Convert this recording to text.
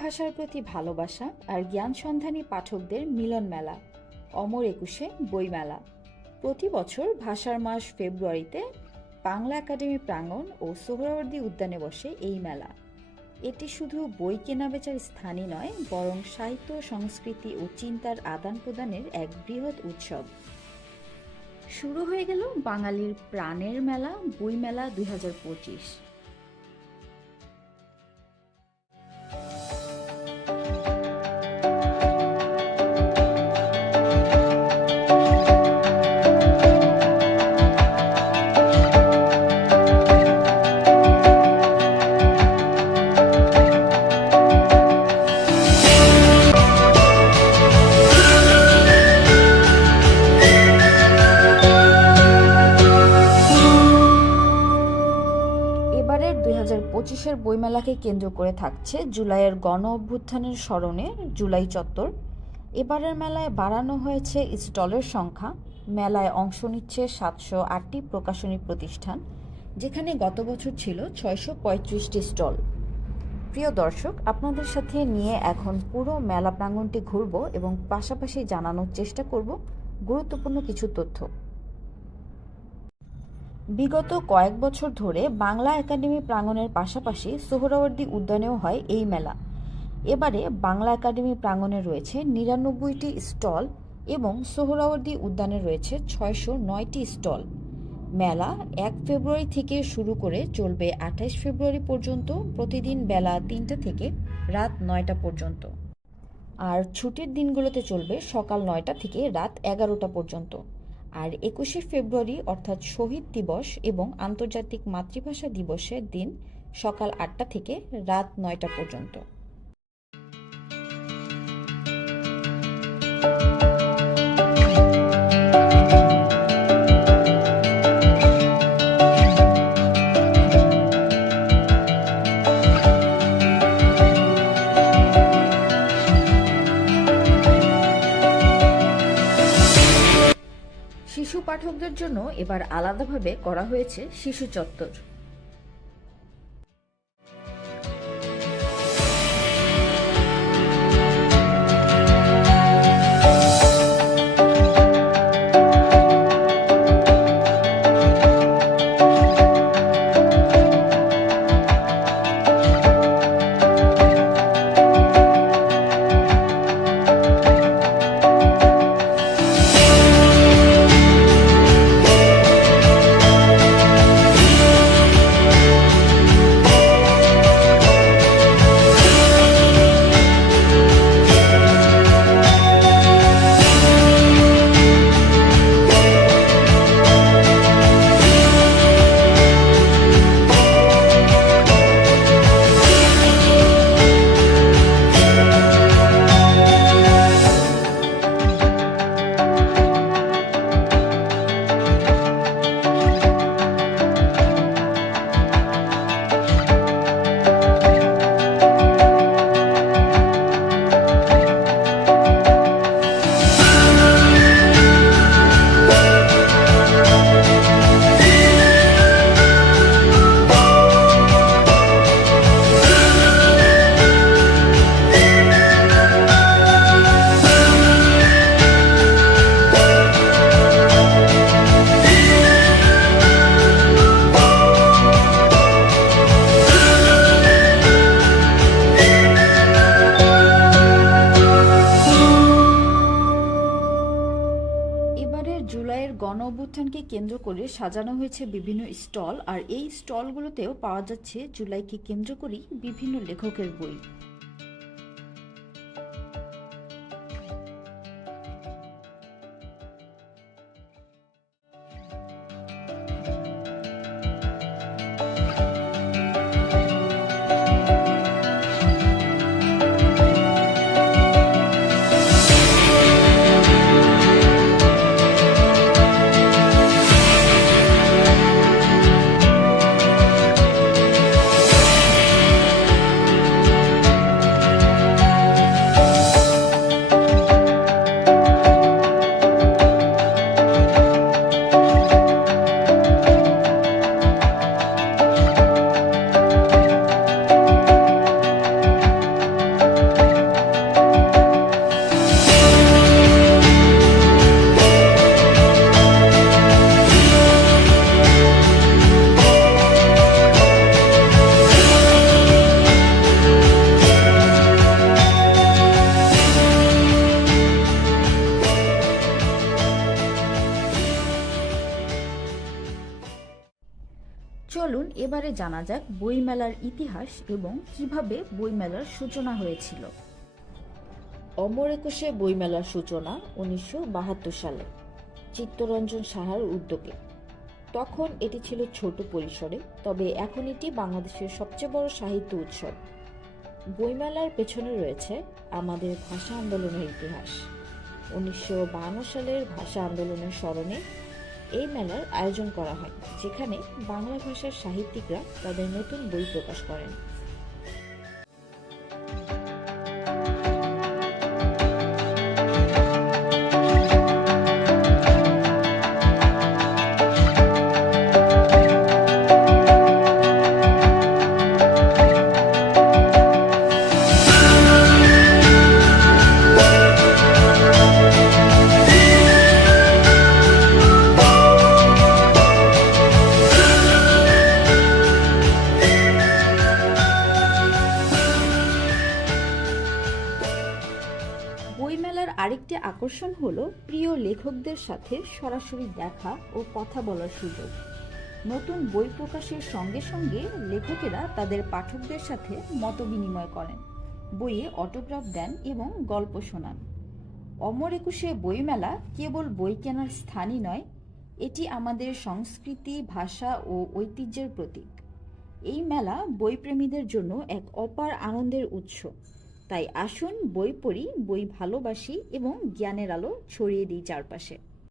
ভাষার প্রতি ভালোবাসা আর জ্ঞান সন্ধানী পাঠকদের মিলন মেলা অমর একুশে বইমেলা প্রতি বছর ভাষার মাস ফেব্রুয়ারিতে বাংলা একাডেমি প্রাঙ্গণ ও সোহরাওয়ার্দী উদ্যানে বসে এই মেলা। এটি শুধু বই কেনাবেচার স্থানই নয়, বরং সাহিত্য, সংস্কৃতি ও চিন্তার আদান প্রদানের এক বৃহৎ উৎসব। শুরু হয়ে গেল বাঙালির প্রাণের মেলা বইমেলা 2025। এবারের 2025-এর বইমেলাকে কেন্দ্র করে থাকছে জুলাইয়ের গণ অভ্যুত্থানের স্মরণে জুলাই চত্বর। এবারের মেলায় বাড়ানো হয়েছে স্টলের সংখ্যা। মেলায় অংশ নিচ্ছে 708টি প্রকাশনী প্রতিষ্ঠান, যেখানে গত বছর ছিল 635টি স্টল। প্রিয় দর্শক, আপনাদের সাথে নিয়ে এখন পুরো মেলা প্রাঙ্গণটি ঘুরব এবং পাশাপাশি জানানোর চেষ্টা করব গুরুত্বপূর্ণ কিছু তথ্য। বিগত কয়েক বছর ধরে বাংলা একাডেমি প্রাঙ্গণের পাশাপাশি সোহরাওয়ার্দী উদ্যানেও হয় এই মেলা। এবারে বাংলা একাডেমি প্রাঙ্গণে রয়েছে 99টি স্টল এবং সোহরাওয়ার্দী উদ্যানে রয়েছে 609টি স্টল। মেলা 1 ফেব্রুয়ারি থেকে শুরু করে চলবে 28 ফেব্রুয়ারি পর্যন্ত, প্রতিদিন বেলা 3টা থেকে রাত 9টা পর্যন্ত। আর ছুটির দিনগুলোতে চলবে সকাল 9টা থেকে রাত 11টা পর্যন্ত। আর 21শে ফেব্রুয়ারি অর্থাৎ শহীদ দিবস এবং আন্তর্জাতিক মাতৃভাষা দিবসের দিন সকাল 8টা থেকে রাত 9টা পর্যন্ত। শিশু পাঠকদের জন্য এবার আলাদাভাবে করা হয়েছে শিশু চত্বর। জুলাইয়ের গণ অভ্যুত্থানকে কেন্দ্র করে সাজানো হয়েছে বিভিন্ন স্টল, আর এই স্টলগুলোতেও পাওয়া যাচ্ছে জুলাইকে কেন্দ্র করেই বিভিন্ন লেখকের বই। এবারে জানা যাক বইমেলার ইতিহাস এবং কিভাবে বইমেলার সূচনা হয়েছিল। অমর একুশে বইমেলার সূচনা 1972 সালে চিত্তরঞ্জন সাহার উদ্যোগে। তখন এটি ছিল ছোট পরিসরে, তবে এখন এটি বাংলাদেশের সবচেয়ে বড় সাহিত্য উৎসব। বইমেলার পেছনে রয়েছে আমাদের ভাষা আন্দোলনের ইতিহাস। 1952 সালের ভাষা আন্দোলনের স্মরণে এই মেলার আয়োজন করা হয়, যেখানে বাংলা ভাষার সাহিত্যিকরা তাদের নতুন বই প্রকাশ করেন। বইমেলার আরেকটি আকর্ষণ হলো প্রিয় লেখকদের সাথে সরাসরি দেখা ও কথা বলার সুযোগ। নতুন বই প্রকাশের সঙ্গে সঙ্গে লেখকেরা তাদের পাঠকদের সাথে মতবিনিময় করেন, বইয়ে অটোগ্রাফ দেন এবং গল্প শোনান। অমর একুশে বইমেলা কেবল বই কেনার স্থানই নয়, এটি আমাদের সংস্কৃতি, ভাষা ও ঐতিহ্যের প্রতীক। এই মেলা বইপ্রেমীদের জন্য এক অপার আনন্দের উৎস। তাই আসুন বই পড়ি, বই ভালোবাসি এবং জ্ঞানের আলো ছড়িয়ে দিই চারপাশে।